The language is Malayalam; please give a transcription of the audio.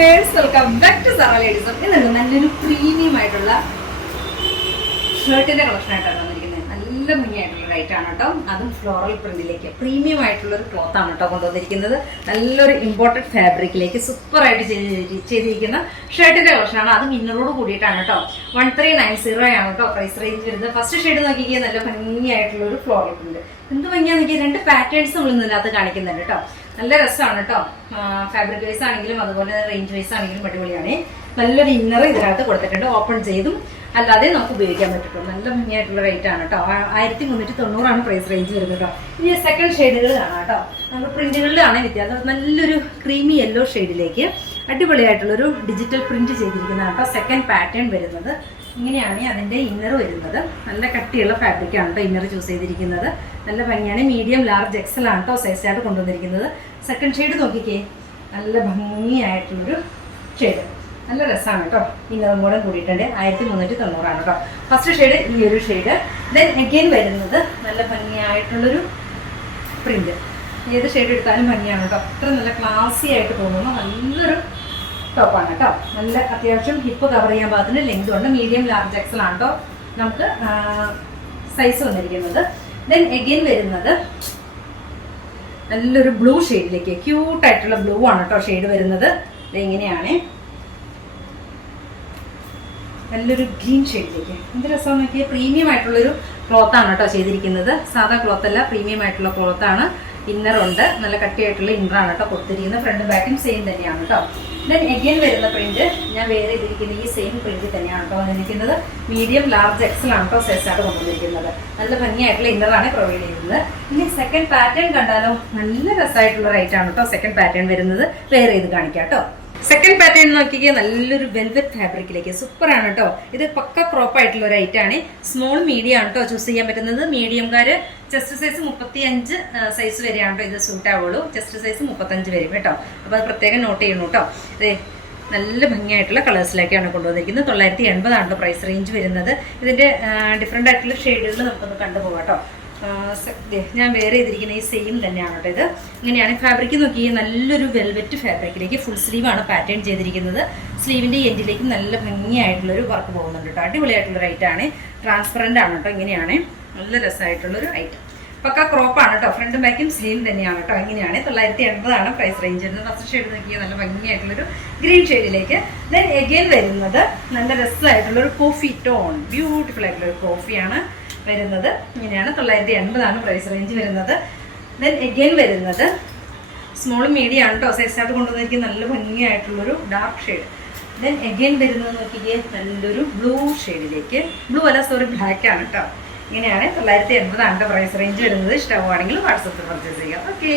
Welcome back to Zara ladies. ഇന്നൊരു നല്ലൊരു പ്രീമിയം ആയിട്ടുള്ള ഷർട്ടിന്റെ കളക്ഷൻ ആയിട്ടാണ് വന്നിരിക്കുന്നത്. നല്ല ഭംഗിയായിട്ടുള്ള റൈറ്റ് ആണ് കേട്ടോ. അതും ഫ്ലോറൽ പ്രിന്റിലേക്ക് പ്രീമിയം ആയിട്ടുള്ള ഒരു ക്ലോത്ത് ആണ് കേട്ടോ കൊണ്ടുവന്നിരിക്കുന്നത്. നല്ലൊരു ഇമ്പോർട്ടഡ് ഫാബ്രിക്കിലേക്ക് സൂപ്പർ ആയിട്ട് ചെയ്തിരിക്കുന്ന ഷർട്ടിന്റെ കളക്ഷൻ ആണ്. അതും ഇന്നറോട് കൂടിയിട്ടാണ് കേട്ടോ. 1390 ആണ് കേട്ടോ പ്രൈസ് റേഞ്ച് വരുന്നത്. ഫസ്റ്റ് ഷെയ്ഡ് നോക്കിയാൽ നല്ല ഭംഗിയായിട്ടുള്ള ഒരു ഫ്ലോറൽ പ്രിന്റ്. എന്ത് ഭംഗിയാന്ന് നോക്കിയാൽ രണ്ട് പാറ്റേൺസ് നമ്മൾ ഇതിനകത്ത് കാണിക്കുന്നുണ്ട് കേട്ടോ. നല്ല രസമാണ് കേട്ടോ. ഫാബ്രിക് വൈസ് ആണെങ്കിലും അതുപോലെ റേഞ്ച് വൈസ് ആണെങ്കിലും അടിപൊളിയാണ്. നല്ലൊരു ഇന്നർ ഇതിനകത്ത് കൊടുത്തിട്ടുണ്ട്. ഓപ്പൺ ചെയ്തും അല്ലാതെ നമുക്ക് ഉപയോഗിക്കാൻ പറ്റും. നല്ല ഭംഗിയായിട്ടുള്ള റേറ്റ് ആണ് കേട്ടോ. 1390 പ്രൈസ് റേഞ്ച് വരുന്നത് കേട്ടോ. ഇനി സെക്കൻഡ് ഷെയ്ഡുകൾ കാണാം കേട്ടോ. നമ്മൾ പ്രിന്റുകളിലാണ് വ്യത്യാസം. നല്ലൊരു ക്രീമി യെല്ലോ ഷെയ്ഡിലേക്ക് അടിപൊളിയായിട്ടുള്ളൊരു ഡിജിറ്റൽ പ്രിന്റ് ചെയ്തിരിക്കുന്നതാണ് കേട്ടോ. സെക്കൻഡ് പാറ്റേൺ വരുന്നത് ഇങ്ങനെയാണ് അതിന്റെ ഇന്നർ വരുന്നത്. നല്ല കട്ടിയുള്ള ഫാബ്രിക് ആണ് കേട്ടോ ഇന്നർ ചൂസ് ചെയ്തിരിക്കുന്നത്. നല്ല ഭംഗിയാണ്. മീഡിയം ലാർജ് എക്സൽ ആണ് കേട്ടോ സൈസ് ആയിട്ട് കൊണ്ടുവന്നിരിക്കുന്നത്. സെക്കൻഡ് ഷെയ്ഡ് നോക്കിക്കേ, നല്ല ഭംഗിയായിട്ടുള്ളൊരു ഷെയ്ഡ്. നല്ല രസമാണ് കേട്ടോ. ഇന്നറും കൂടെ കൂടിയിട്ടുണ്ട്. 1390 കേട്ടോ. ഫസ്റ്റ് ഷെയ്ഡ് ഈ ഒരു ഷെയ്ഡ്. ദെൻ അഗെയിൻ വരുന്നത് നല്ല ഭംഗിയായിട്ടുള്ളൊരു പ്രിന്റ്. ഏത് ഷെയ്ഡ് എടുത്താലും ഭംഗിയാണ് കേട്ടോ. അത്ര നല്ല ക്ലാസി ആയിട്ട് തോന്നുന്നു. നല്ലൊരു ടോപ്പാണ് കേട്ടോ. നല്ല അത്യാവശ്യം ഹിപ്പ് കവർ ചെയ്യാൻ പാകത്തിന് ലെങ്ത് ഉണ്ട്. മീഡിയം ലാർജ് എക്സൽ ആണ് കേട്ടോ നമുക്ക് സൈസ് വന്നിരിക്കുന്നത്. ദെൻ അഗെയിൻ വരുന്നത് നല്ലൊരു ബ്ലൂ ഷെയ്ഡിലേക്ക്, ക്യൂട്ടായിട്ടുള്ള ബ്ലൂ ആണ് കേട്ടോ ഷെയ്ഡ് വരുന്നത്. ഇങ്ങനെയാണ് നല്ലൊരു ഗ്രീൻ ഷെയ്ഡിലേക്ക്. എന്ത് രസം നോക്കിയാൽ പ്രീമിയം ആയിട്ടുള്ളൊരു ക്ലോത്ത് ആണ് കേട്ടോ ചെയ്തിരിക്കുന്നത്. സാധാ ക്ലോത്ത് അല്ല, പ്രീമിയം ആയിട്ടുള്ള ക്ലോത്ത് ആണ്. ഇന്നർ ഉണ്ട്. നല്ല കട്ടിയായിട്ടുള്ള ഇന്നറാണ് കേട്ടോ കൊടുത്തിരിക്കുന്നത്. ഫ്രണ്ടും ബാക്കും സെയിം തന്നെയാണ് കേട്ടോ. ദെൻ അഗെയിൻ വരുന്ന പ്രിന്റ് ഞാൻ വേറെ ചെയ്തിരിക്കുന്ന ഈ സെയിം പ്രിന്റ് തന്നെയാണ് കേട്ടോ വന്നിരിക്കുന്നത്. മീഡിയം ലാർജ് എക്സൽ ആണ് കേട്ടോ സൈസ് ആയിട്ട് കൊണ്ടുവന്നിരിക്കുന്നത്. നല്ല ഭംഗിയായിട്ടുള്ള ഇന്നറാണ് പ്രൊവൈഡ് ചെയ്യുന്നത്. ഇനി സെക്കൻഡ് പാറ്റേൺ കണ്ടാലോ? നല്ല രസമായിട്ടുള്ള റൈറ്റ് ആണ് കേട്ടോ സെക്കൻഡ് പാറ്റേൺ വരുന്നത്. വേറെ ചെയ്ത് കാണിക്കാം കേട്ടോ. സെക്കൻഡ് പാറ്റേൺ നോക്കിയാൽ നല്ലൊരു വെൽവെറ്റ് ഫാബ്രിക്കിലേക്ക് സൂപ്പർ ആണ് കേട്ടോ. ഇത് പക്ക ക്രോപ്പ് ആയിട്ടുള്ള ഒരു ഐറ്റം ആണ്. സ്മോൾ മീഡിയം ആണ് കേട്ടോ ചൂസ് ചെയ്യാൻ പറ്റുന്നത്. മീഡിയംകാര് ചെസ്റ്റ് സൈസ് 35 സൈസ് വരെയാണ് കേട്ടോ ഇത് സൂട്ട് ആവുള്ളൂ. ചെസ്റ്റ് സൈസ് 35 വരും കേട്ടോ. അപ്പൊ അത് പ്രത്യേകം നോട്ട് ചെയ്യണം കേട്ടോ. അതെ, നല്ല ഭംഗിയായിട്ടുള്ള കളേഴ്സിലേക്കാണ് കൊണ്ടുവന്നിരിക്കുന്നത്. 980 ആണ് പ്രൈസ് റേഞ്ച് വരുന്നത്. ഇതിന്റെ ഡിഫറെന്റ് ആയിട്ടുള്ള ഷെയ്ഡുകൾ നമുക്കൊന്ന് കണ്ടുപോകാം കേട്ടോ. ഞാൻ വേറെ ചെയ്തിരിക്കുന്ന ഈ സെയിം തന്നെയാണ് കേട്ടോ. ഇത് ഇങ്ങനെയാണ് ഫാബ്രിക് നോക്കി. നല്ലൊരു വെൽവെറ്റ് ഫാബ്രിക്കിലേക്ക് ഫുൾ സ്ലീവ് ആണ് പാറ്റേൺ ചെയ്തിരിക്കുന്നത്. സ്ലീവിന്റെ എൻഡിലേക്ക് നല്ല ഭംഗിയായിട്ടുള്ളൊരു വർക്ക് പോകുന്നുണ്ട് കേട്ടോ. അടിപൊളിയായിട്ടുള്ള ഐറ്റം ആണ്. ട്രാൻസ്പെറന്റ് ആണ് കേട്ടോ. ഇങ്ങനെയാണ് നല്ല രസമായിട്ടുള്ളൊരു ഐറ്റം. പക്ക ക്രോപ്പാണ് കേട്ടോ. ഫ്രണ്ടും ബാക്കും സെയിം തന്നെയാണ് കേട്ടോ. ഇങ്ങനെയാണ് 980 പ്രൈസ് റേഞ്ച് വരുന്നത്. ഫസ്റ്റ് ഷെയ്ഡ് നോക്കിയാൽ നല്ല ഭംഗിയായിട്ടുള്ളൊരു ഗ്രീൻ ഷെയ്ഡിലേക്ക്. ദെൻ എഗെയിൻ വരുന്നത് നല്ല രസമായിട്ടുള്ളൊരു കോഫി ടോൺ, ബ്യൂട്ടിഫുൾ ആയിട്ടുള്ളൊരു കോഫിയാണ് വരുന്നത്. ഇങ്ങനെയാണ് 980 പ്രൈസ് റേഞ്ച് വരുന്നത്. ദെൻ എഗെയിൻ വരുന്നത് സ്മോൾ മീഡിയം ആണ് കേട്ടോ സൈസ് ആയിട്ട് കൊണ്ടുവന്നിരിക്കുന്നത്. നല്ല ഭംഗിയായിട്ടുള്ളൊരു ഡാർക്ക് ഷെയ്ഡ്. ദെൻ എഗെയിൻ വരുന്നത് നോക്കിക്കേ, നല്ലൊരു ബ്ലൂ ഷെയ്ഡിലേക്ക്. ബ്ലൂ അല്ല, സോറി, ബ്ലാക്ക് ആണ് കേട്ടോ. ഇങ്ങനെയാണ് 980 പ്രൈസ് റേഞ്ച് വരുന്നത്. ഇഷ്ടമാണെങ്കിൽ വാട്സപ്പിൽ പർച്ചേസ് ചെയ്യാം. ഓക്കെ.